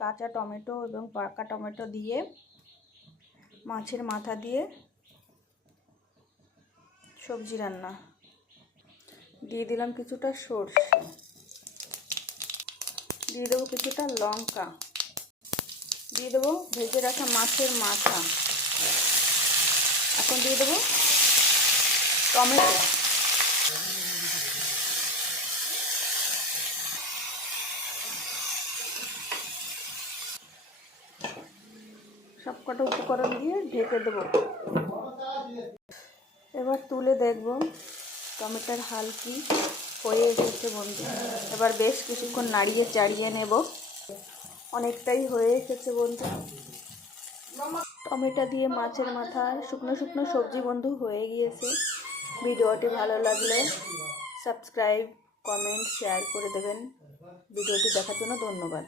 কাঁচা টমেটো এবং পাকা টমেটো দিয়ে মাছের মাথা দিয়ে সবজি রান্না। দিয়ে দিলাম কিছুটা সরষে, দিয়ে দেবো কিছুটা লঙ্কা, দিয়ে দেবো ভেজে রাখা মাছের মাথা। এখন দিয়ে দেবো টমেটো, সবকটা উপকরণ দিয়ে ঢেকে দেবো। এবার তুলে দেখব টমেটোর হাল কি হয়ে এসেছে বন্ধু। এবার বেশ কিছুক্ষণ নাড়িয়ে চাড়িয়ে নেব। অনেকটাই হয়ে এসেছে বন্ধু। টমেটো দিয়ে মাছের মাথা শুকনো শুকনো সবজি বন্ধু হয়ে গিয়েছে। ভিডিওটি ভালো লাগলে সাবস্ক্রাইব, কমেন্ট, শেয়ার করে দেবেন। ভিডিওটি দেখার জন্য ধন্যবাদ।